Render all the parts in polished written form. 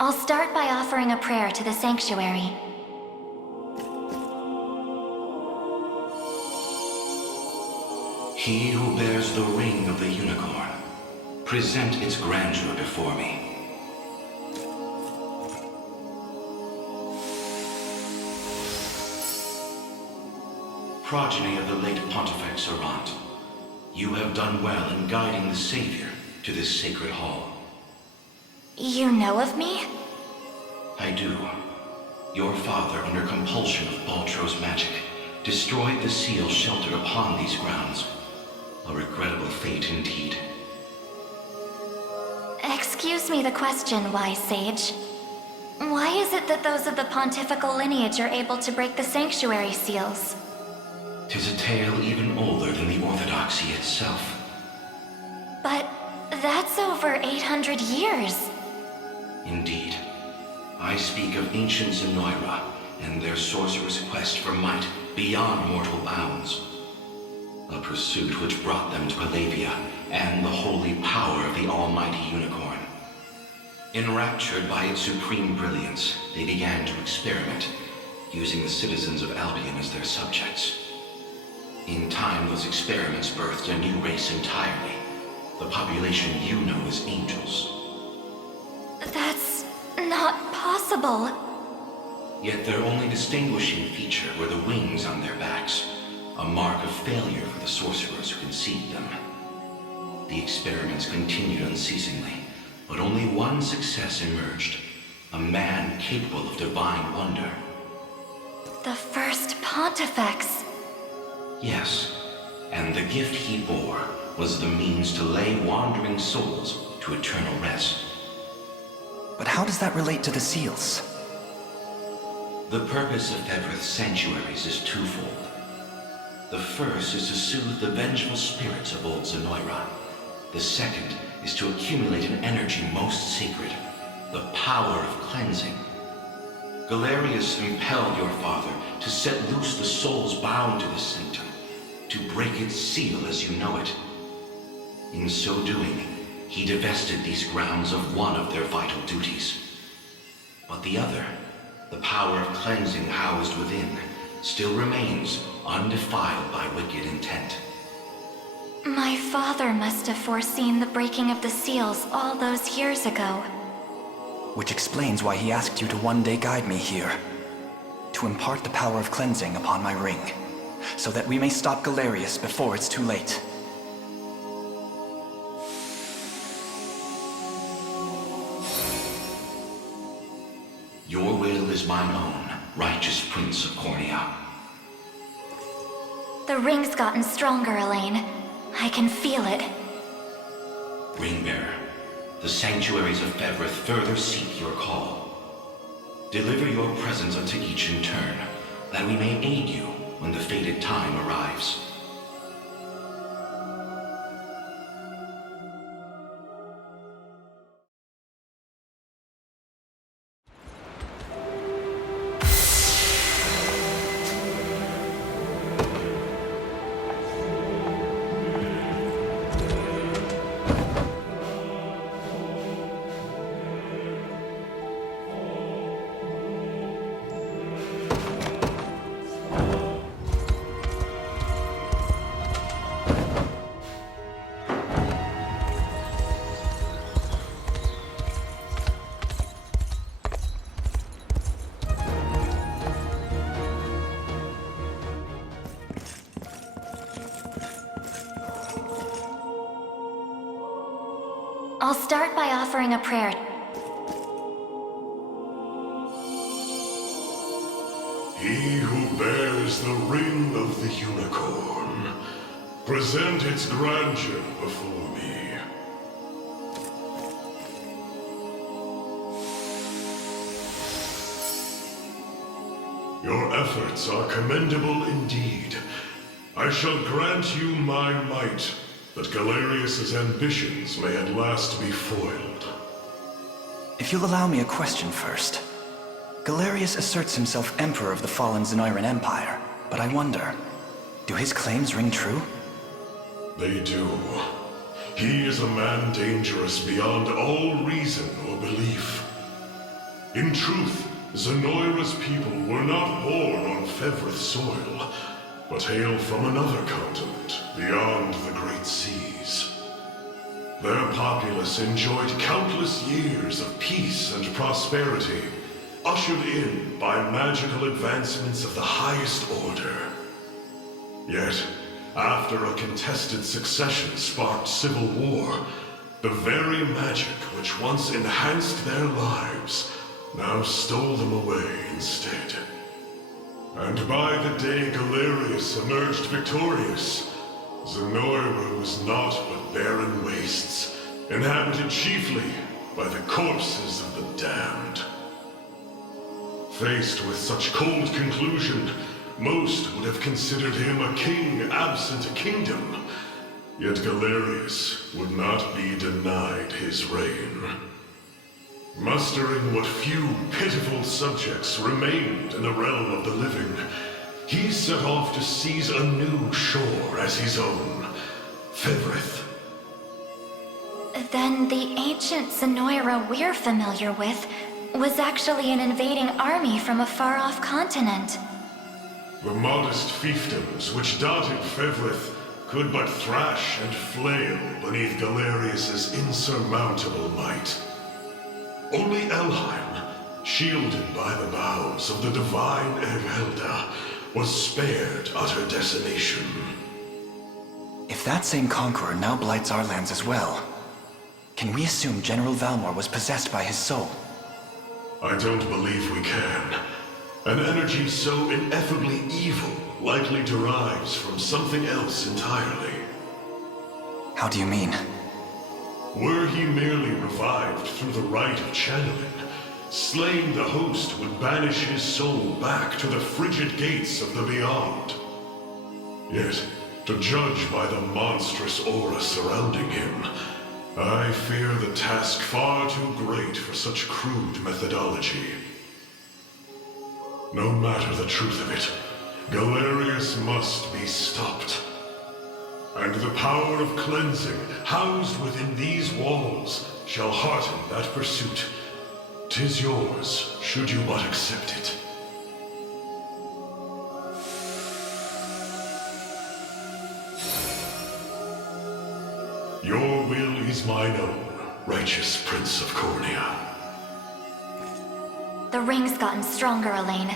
I'll start by offering a prayer to the Sanctuary. He who bears the ring of the unicorn, present its grandeur before me. Progeny of the late Pontifex Errant, you have done well in guiding the Savior to this sacred hall. You know of me? I do. Your father, under compulsion of Baltro's magic, destroyed the seal sheltered upon these grounds. A regrettable fate indeed. Excuse me the question, wise sage. Why is it that those of the pontifical lineage are able to break the Sanctuary seals? 'Tis a tale even older than the Orthodoxy itself. But that's over 800 years. Indeed. I speak of ancient Zenoira and their sorcerer's quest for might beyond mortal bounds. A pursuit which brought them to Palavia and the holy power of the almighty unicorn. Enraptured by its supreme brilliance, they began to experiment, using the citizens of Albion as their subjects. In time, those experiments birthed a new race entirely. The population you know as angels. That's not possible. Yet their only distinguishing feature were the wings on their backs, a mark of failure for the sorcerers who conceived them. The experiments continued unceasingly, but only one success emerged. A man capable of divine wonder. The first Pontifex. Yes, and the gift he bore was the means to lay wandering souls to eternal rest. But how does that relate to the seals? The purpose of Fevroth's Sanctuaries is twofold. The first is to soothe the vengeful spirits of old Zenoira. The second is to accumulate an energy most sacred, the power of cleansing. Galerius impelled your father to set loose the souls bound to the sanctum, to break its seal as you know it. In so doing, he divested these grounds of one of their vital duties. But the other, the power of cleansing housed within, still remains undefiled by wicked intent. My father must have foreseen the breaking of the seals all those years ago. Which explains why he asked you to one day guide me here. To impart the power of cleansing upon my ring, so that we may stop Galerius before it's too late. Your will is mine own, righteous Prince of Cornia. The ring's gotten stronger, Elaine. I can feel it. Ringbearer, the Sanctuaries of Fevroth further seek your call. Deliver your presence unto each in turn, that we may aid you when the fated time arrives. I'll start by offering a prayer. He who bears the ring of the unicorn, present its grandeur before me. Your efforts are commendable indeed. I shall grant you my might, that Galerius's ambitions may at last be foiled. If you'll allow me a question first. Galerius asserts himself Emperor of the fallen Zenoiran Empire, but I wonder, do his claims ring true? They do. He is a man dangerous beyond all reason or belief. In truth, Zenoira's people were not born on Fevrith soil, but hail from another continent beyond the Great Seas. Their populace enjoyed countless years of peace and prosperity, ushered in by magical advancements of the highest order. Yet, after a contested succession sparked civil war, the very magic which once enhanced their lives now stole them away instead. And by the day Galerius emerged victorious, Zenoira was naught but barren wastes, inhabited chiefly by the corpses of the damned. Faced with such cold conclusion, most would have considered him a king absent a kingdom. Yet Galerius would not be denied his reign. Mustering what few pitiful subjects remained in the realm of the living, he set off to seize a new shore as his own, Fevrith. Then the ancient Zenoira we're familiar with was actually an invading army from a far-off continent. The modest fiefdoms which dotted Fevrith could but thrash and flail beneath Galerius's insurmountable might. Only Elheim, shielded by the boughs of the divine Ergelda, was spared utter decimation. If that same conqueror now blights our lands as well, can we assume General Valmor was possessed by his soul? I don't believe we can. An energy so ineffably evil likely derives from something else entirely. How do you mean? Were he merely revived through the rite of channeling, slaying the host would banish his soul back to the frigid gates of the beyond. Yet, to judge by the monstrous aura surrounding him, I fear the task far too great for such crude methodology. No matter the truth of it, Galerius must be stopped. And the power of cleansing housed within these walls shall hearten that pursuit. 'Tis yours, should you but accept it. Your will is mine own, righteous Prince of Cornia. The ring's gotten stronger, Elaine.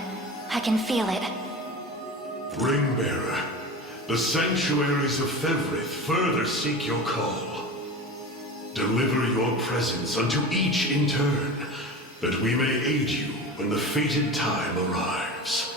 I can feel it. Ringbearer, the Sanctuaries of Fevrith further seek your call. Deliver your presence unto each in turn, that we may aid you when the fated time arrives.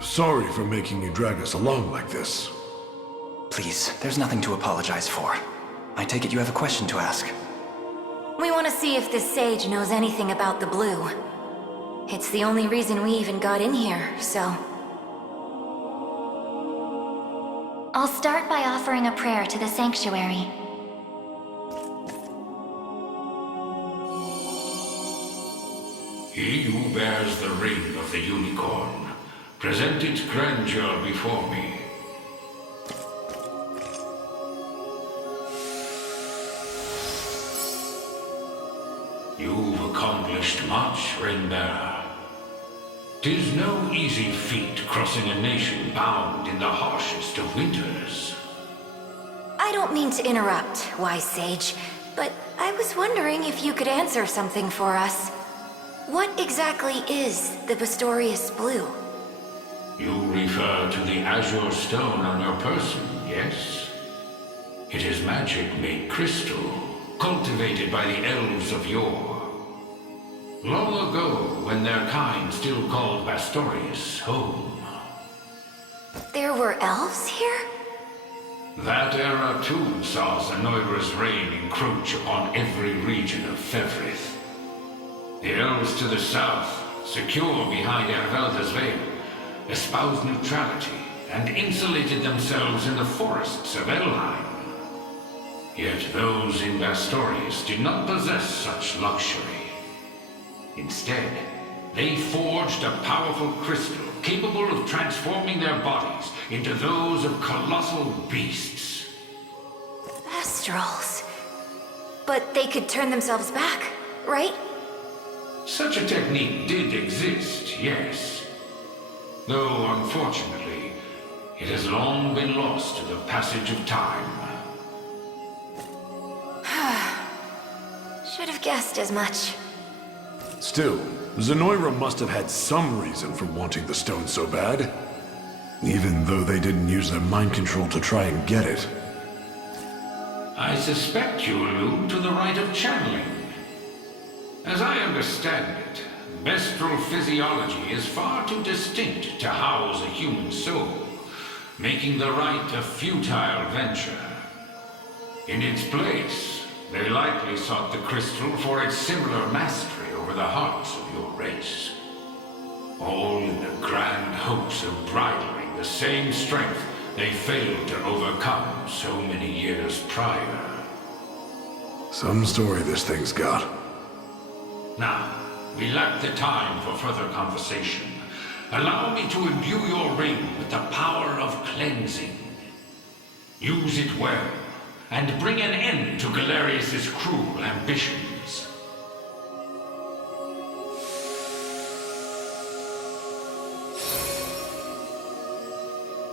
Sorry for making you drag us along like this. Please, there's nothing to apologize for. I take it you have a question to ask. We want to see if this sage knows anything about the blue. It's the only reason we even got in here, so... I'll start by offering a prayer to the Sanctuary. He who bears the ring of the unicorn, present its grandeur before me. You've accomplished much, Ringbearer. 'Tis no easy feat crossing a nation bound in the harshest of winters. I don't mean to interrupt, wise sage, but I was wondering if you could answer something for us. What exactly is the Bastorias blue? You refer to the azure stone on your person, yes? It is magic made crystal, cultivated by the elves of yore. Long ago, when their kind still called Bastorias home. There were elves here? That era too saw Zenoira's reign encroach upon every region of Fevrith. The elves to the south, secure behind Ervelda's veil, espoused neutrality and insulated themselves in the forests of Elheim. Yet those in Bastorias did not possess such luxury. Instead, they forged a powerful crystal capable of transforming their bodies into those of colossal beasts. Astrals. But they could turn themselves back, right? Such a technique did exist, yes. Though, unfortunately, it has long been lost to the passage of time. Should have guessed as much. Still, Zenoira must have had some reason for wanting the stone so bad. Even though they didn't use their mind control to try and get it. I suspect you allude to the rite of channeling. As I understand it, Bestral physiology is far too distinct to house a human soul, making the rite a futile venture. In its place, they likely sought the crystal for its similar mastery over the hearts of your race. All in the grand hopes of bridling the same strength they failed to overcome so many years prior. Some story this thing's got. Now, we lack the time for further conversation. Allow me to imbue your ring with the power of cleansing. Use it well, and bring an end to Galerius' cruel ambitions.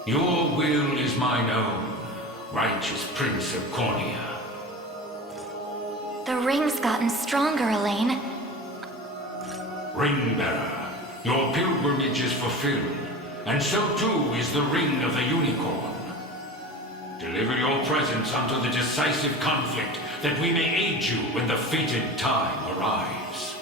Your will is mine own, righteous Prince of Cornia. The ring's gotten stronger, Elaine. Ringbearer, your pilgrimage is fulfilled, and so too is the ring of the unicorn. Deliver your presence unto the decisive conflict, that we may aid you when the fated time arrives.